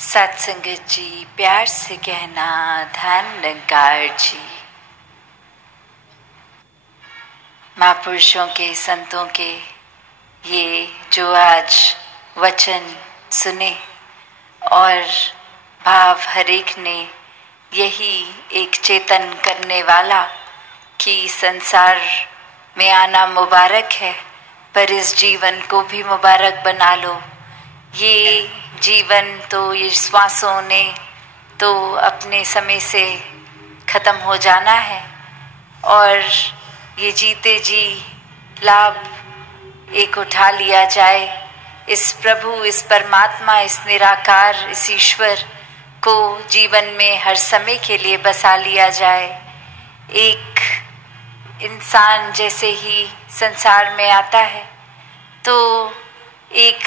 सत्संगत जी, प्यार से कहना धन निरंकार जी। महापुरुषों के, संतों के ये जो आज वचन सुने और भाव हरेक ने यही एक चेतन करने वाला कि संसार में आना मुबारक है, पर इस जीवन को भी मुबारक बना लो। ये जीवन तो ये श्वासों ने तो अपने समय से खत्म हो जाना है और ये जीते जी लाभ एक उठा लिया जाए। इस प्रभु, इस परमात्मा, इस निराकार, इस ईश्वर को जीवन में हर समय के लिए बसा लिया जाए। एक इंसान जैसे ही संसार में आता है तो एक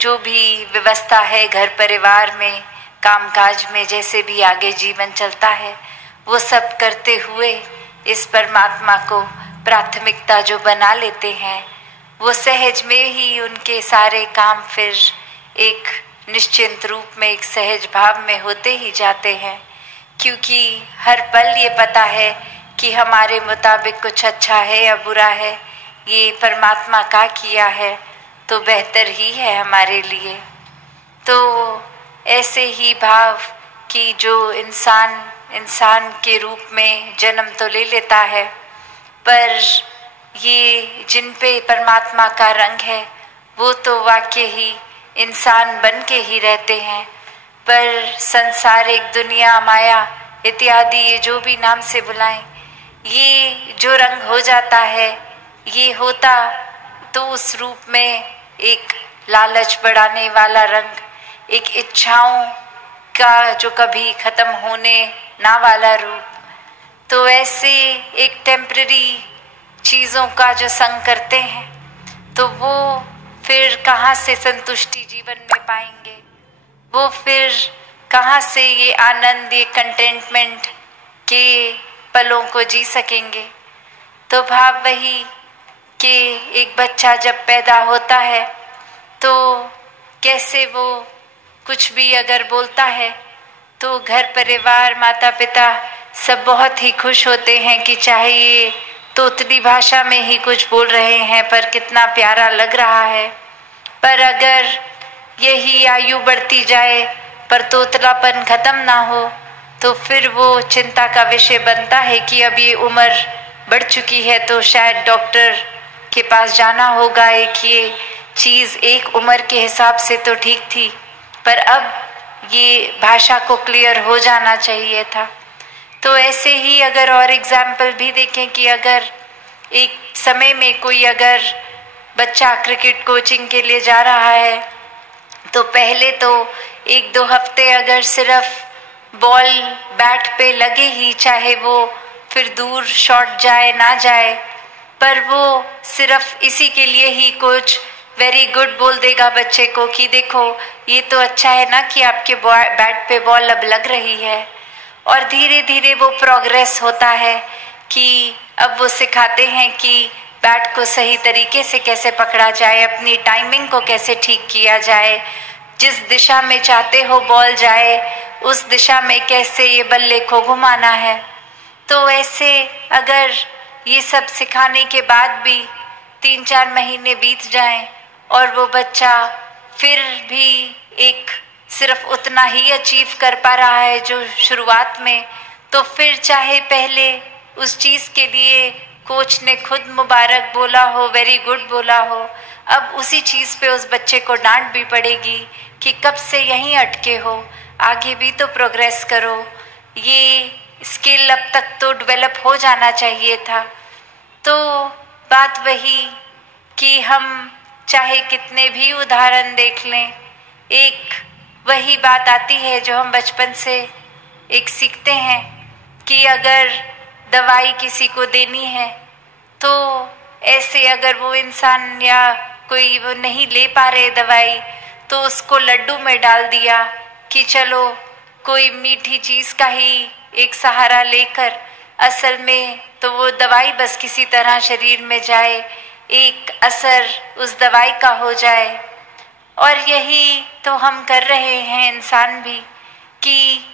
जो भी व्यवस्था है घर परिवार में, कामकाज में, जैसे भी आगे जीवन चलता है वो सब करते हुए इस परमात्मा को प्राथमिकता जो बना लेते हैं वो सहज में ही उनके सारे काम फिर एक निश्चिंत रूप में, एक सहज भाव में होते ही जाते हैं। क्योंकि हर पल ये पता है कि हमारे मुताबिक कुछ अच्छा है या बुरा है, ये परमात्मा का किया है तो बेहतर ही है हमारे लिए। तो ऐसे ही भाव कि जो इंसान के रूप में जन्म तो ले लेता है, पर ये जिन पे परमात्मा का रंग है वो तो वाकई ही इंसान बन के ही रहते हैं। पर संसारिक दुनिया, माया इत्यादि ये जो भी नाम से बुलाएं, ये जो रंग हो जाता है, ये होता तो उस रूप में एक लालच बढ़ाने वाला रंग, एक इच्छाओं का जो कभी खत्म होने ना वाला रूप, तो ऐसे एक टेम्पररी चीज़ों का जो संग करते हैं तो वो फिर कहाँ से संतुष्टि जीवन में पाएंगे, वो फिर कहाँ से ये आनंद, ये कंटेंटमेंट के पलों को जी सकेंगे। तो भाव वही कि एक बच्चा जब पैदा होता है तो कैसे वो कुछ भी अगर बोलता है तो घर परिवार, माता पिता सब बहुत ही खुश होते हैं कि चाहे ये तोतली भाषा में ही कुछ बोल रहे हैं पर कितना प्यारा लग रहा है। पर अगर यही आयु बढ़ती जाए पर तोतलापन खत्म ना हो तो फिर वो चिंता का विषय बनता है कि अब ये उम्र बढ़ चुकी है तो शायद डॉक्टर के पास जाना होगा। एक ये चीज़ एक उम्र के हिसाब से तो ठीक थी, पर अब ये भाषा को क्लियर हो जाना चाहिए था। तो ऐसे ही अगर और एग्जाम्पल भी देखें कि अगर एक समय में कोई अगर बच्चा क्रिकेट कोचिंग के लिए जा रहा है तो पहले तो 1-2 हफ्ते अगर सिर्फ बॉल बैट पे लगे ही, चाहे वो फिर दूर शॉट जाए ना जाए, पर वो सिर्फ इसी के लिए ही कोच वेरी गुड बोल देगा बच्चे को कि देखो ये तो अच्छा है ना कि आपके बैट पे बॉल अब लग रही है। और धीरे धीरे वो प्रोग्रेस होता है कि अब वो सिखाते हैं कि बैट को सही तरीके से कैसे पकड़ा जाए, अपनी टाइमिंग को कैसे ठीक किया जाए, जिस दिशा में चाहते हो बॉल जाए उस दिशा में कैसे ये बल्ले को घुमाना है। तो ऐसे अगर ये सब सिखाने के बाद भी 3-4 महीने बीत जाएं और वो बच्चा फिर भी एक सिर्फ उतना ही अचीव कर पा रहा है जो शुरुआत में, तो फिर चाहे पहले उस चीज़ के लिए कोच ने खुद मुबारक बोला हो, वेरी गुड बोला हो, अब उसी चीज़ पे उस बच्चे को डांट भी पड़ेगी कि कब से यहीं अटके हो, आगे भी तो प्रोग्रेस करो, ये स्किल अब तक तो डेवलप हो जाना चाहिए था। तो बात वही कि हम चाहे कितने भी उदाहरण देख लें, एक वही बात आती है जो हम बचपन से एक सीखते हैं कि अगर दवाई किसी को देनी है तो ऐसे अगर वो इंसान या कोई वो नहीं ले पा रहे दवाई तो उसको लड्डू में डाल दिया कि चलो कोई मीठी चीज़ का ही एक सहारा लेकर, असल में तो वो दवाई बस किसी तरह शरीर में जाए, एक असर उस दवाई का हो जाए। और यही तो हम कर रहे हैं इंसान भी, कि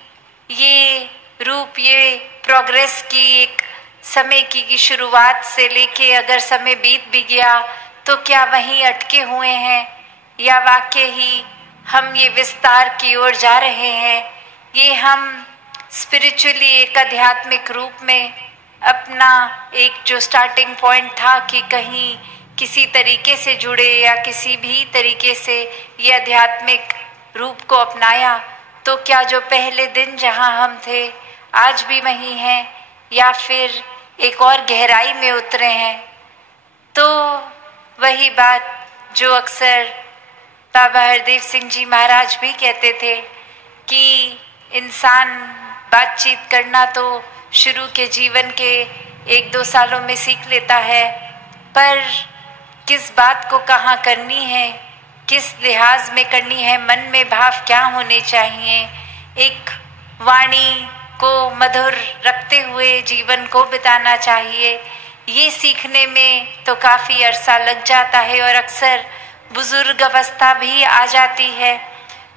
ये रूप, ये प्रोग्रेस की एक समय की शुरुआत से लेके अगर समय बीत भी गया तो क्या वहीं अटके हुए हैं, या वाकई ही हम ये विस्तार की ओर जा रहे हैं। ये हम स्पिरिचुअली एक आध्यात्मिक रूप में अपना एक जो स्टार्टिंग पॉइंट था कि कहीं किसी तरीके से जुड़े या किसी भी तरीके से ये आध्यात्मिक रूप को अपनाया, तो क्या जो पहले दिन जहां हम थे आज भी वहीं हैं, या फिर एक और गहराई में उतरे हैं। तो वही बात जो अक्सर बाबा हरदेव सिंह जी महाराज भी कहते थे कि इंसान बातचीत करना तो शुरू के जीवन के 1-2 सालों में सीख लेता है, पर किस बात को कहाँ करनी है, किस लिहाज में करनी है, मन में भाव क्या होने चाहिए, एक वाणी को मधुर रखते हुए जीवन को बिताना चाहिए, ये सीखने में तो काफ़ी अरसा लग जाता है और अक्सर बुजुर्ग अवस्था भी आ जाती है,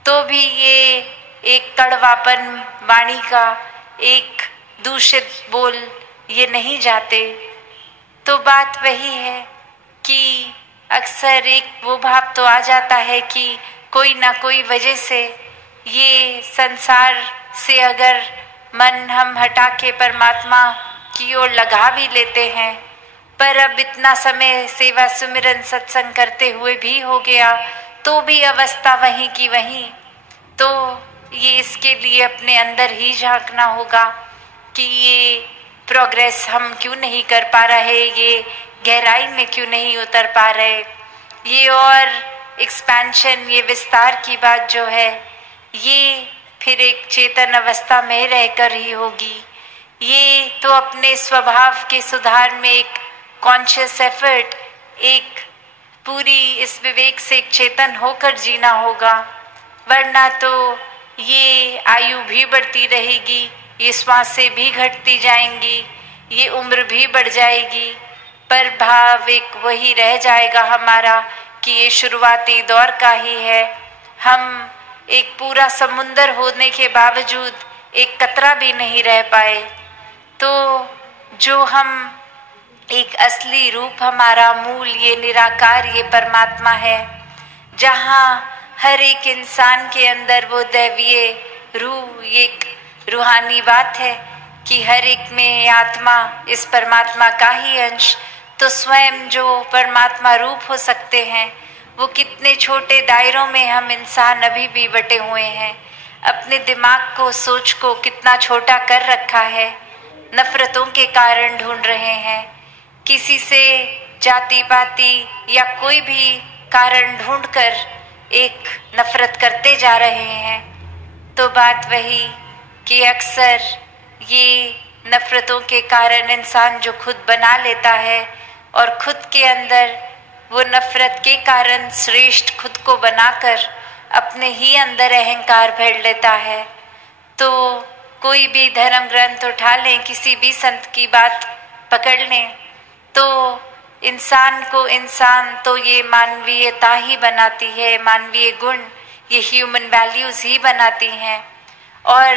तो भी ये एक कड़वापन वाणी का, एक दूषित बोल ये नहीं जाते। तो बात वही है कि अक्सर एक वो भाव तो आ जाता है कि कोई ना कोई वजह से ये संसार से अगर मन हम हटा के परमात्मा की ओर लगा भी लेते हैं, पर अब इतना समय सेवा सुमिरन सत्संग करते हुए भी हो गया तो भी अवस्था वहीं की वहीं। तो ये इसके लिए अपने अंदर ही झांकना होगा कि ये प्रोग्रेस हम क्यों नहीं कर पा रहे, ये गहराई में क्यों नहीं उतर पा रहे, ये और एक्सपेंशन, ये विस्तार की बात जो है ये फिर एक चेतन अवस्था में रहकर ही होगी। ये तो अपने स्वभाव के सुधार में एक कॉन्शियस एफर्ट, एक पूरी इस विवेक से एक चेतन होकर जीना होगा, वरना तो ये आयु भी बढ़ती रहेगी, ये श्वासें भी घटती जाएंगी, ये उम्र भी बढ़ जाएगी, पर भाव एक वही रह जाएगा हमारा कि ये शुरुआती दौर का ही है। हम एक पूरा समुंदर होने के बावजूद एक कतरा भी नहीं रह पाए। तो जो हम एक असली रूप, हमारा मूल ये निराकार, ये परमात्मा है, जहाँ हर एक इंसान के अंदर वो दैवीय रूह, एक रूहानी बात है कि हर एक में आत्मा इस परमात्मा का ही अंश। तो स्वयं जो परमात्मा रूप हो सकते हैं, वो कितने छोटे दायरों में हम इंसान अभी भी बटे हुए हैं। अपने दिमाग को, सोच को कितना छोटा कर रखा है, नफरतों के कारण ढूंढ रहे हैं, किसी से जाति पाति या कोई भी कारण ढूंढकर एक नफरत करते जा रहे हैं। तो बात वही कि अक्सर ये नफरतों के कारण इंसान जो खुद बना लेता है और खुद के अंदर वो नफरत के कारण श्रेष्ठ खुद को बनाकर अपने ही अंदर अहंकार भर लेता है। तो कोई भी धर्म ग्रंथ उठा लें, किसी भी संत की बात पकड़ लें, तो इंसान को इंसान तो ये मानवीयता ही बनाती है, मानवीय गुण, ये ह्यूमन वैल्यूज ही बनाती हैं। और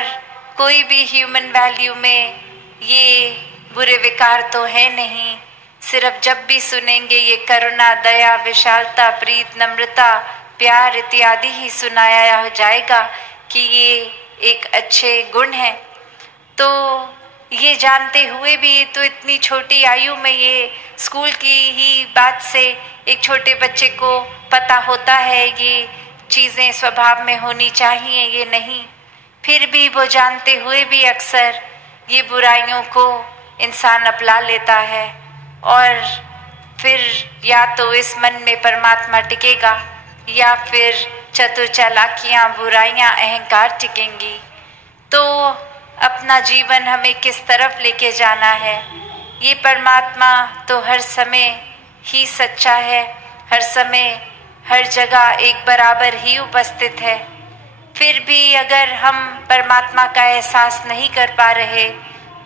कोई भी ह्यूमन वैल्यू में ये बुरे विकार तो है नहीं, सिर्फ जब भी सुनेंगे ये करुणा, दया, विशालता, प्रीत, नम्रता, प्यार इत्यादि ही सुनाया जाएगा कि ये एक अच्छे गुण हैं। तो ये जानते हुए भी तो इतनी छोटी आयु में ये स्कूल की ही बात से एक छोटे बच्चे को पता होता है ये चीज़ें स्वभाव में होनी चाहिए, ये नहीं, फिर भी वो जानते हुए भी अक्सर ये बुराइयों को इंसान अपना लेता है। और फिर या तो इस मन में परमात्मा टिकेगा या फिर चतुर चालाकियाँ, बुराइयाँ, अहंकार टिकेंगी। तो अपना जीवन हमें किस तरफ लेके जाना है, ये परमात्मा तो हर समय ही सच्चा है, हर समय हर जगह एक बराबर ही उपस्थित है। फिर भी अगर हम परमात्मा का एहसास नहीं कर पा रहे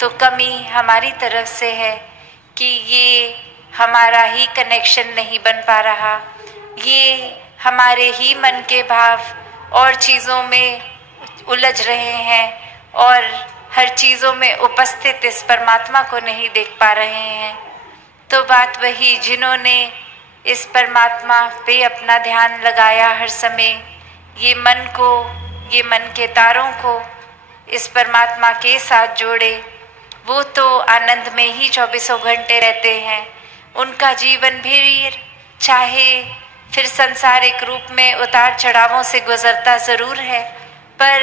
तो कमी हमारी तरफ से है कि ये हमारा ही कनेक्शन नहीं बन पा रहा, ये हमारे ही मन के भाव और चीज़ों में उलझ रहे हैं और हर चीज़ों में उपस्थित इस परमात्मा को नहीं देख पा रहे हैं। तो बात वही, जिन्होंने इस परमात्मा पे अपना ध्यान लगाया हर समय, ये मन के तारों को इस परमात्मा के साथ जोड़े, वो तो आनंद में ही 24 घंटे रहते हैं। उनका जीवन भी चाहे फिर संसारिक रूप में उतार चढ़ावों से गुजरता जरूर है, पर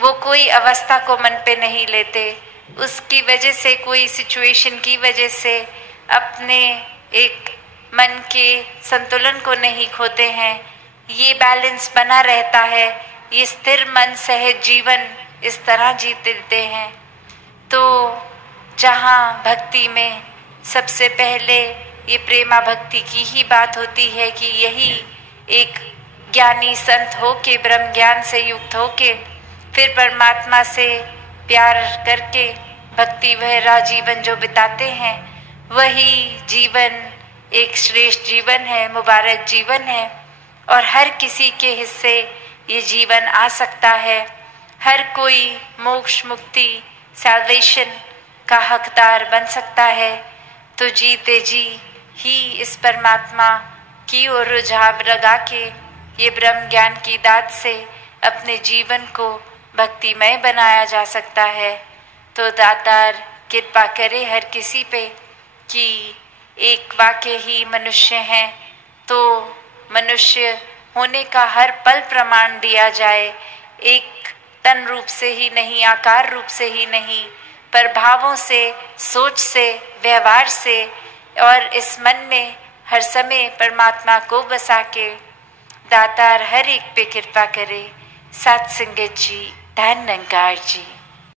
वो कोई अवस्था को मन पे नहीं लेते। उसकी वजह से, कोई सिचुएशन की वजह से अपने एक मन के संतुलन को नहीं खोते हैं। ये बैलेंस बना रहता है। ये स्थिर मन सहज जीवन इस तरह जीते हैं। तो जहाँ भक्ति में सबसे पहले ये प्रेमा भक्ति की ही बात होती है कि यही एक ज्ञानी संत हो के, ब्रह्म ज्ञान से युक्त हो के, फिर परमात्मा से प्यार करके भक्ति भरा जीवन जो बिताते हैं, वही जीवन एक श्रेष्ठ जीवन है, मुबारक जीवन है। और हर किसी के हिस्से ये जीवन आ सकता है। हर कोई मोक्ष, मुक्ति, सैल्वेशन का हकदार बन सकता है। तो जीते जी ही इस परमात्मा की ओर रुझान लगा के ये ब्रह्म ज्ञान की दात से अपने जीवन को भक्तिमय बनाया जा सकता है। तो दातार कृपा करे हर किसी पे कि एक वाक्य ही मनुष्य हैं, तो मनुष्य होने का हर पल प्रमाण दिया जाए। एक तन रूप से ही नहीं, आकार रूप से ही नहीं, पर भावों से, सोच से, व्यवहार से, और इस मन में हर समय परमात्मा को बसा के दातार हर एक पे कृपा करे। सत्संगत जी, धन निरंकार जी।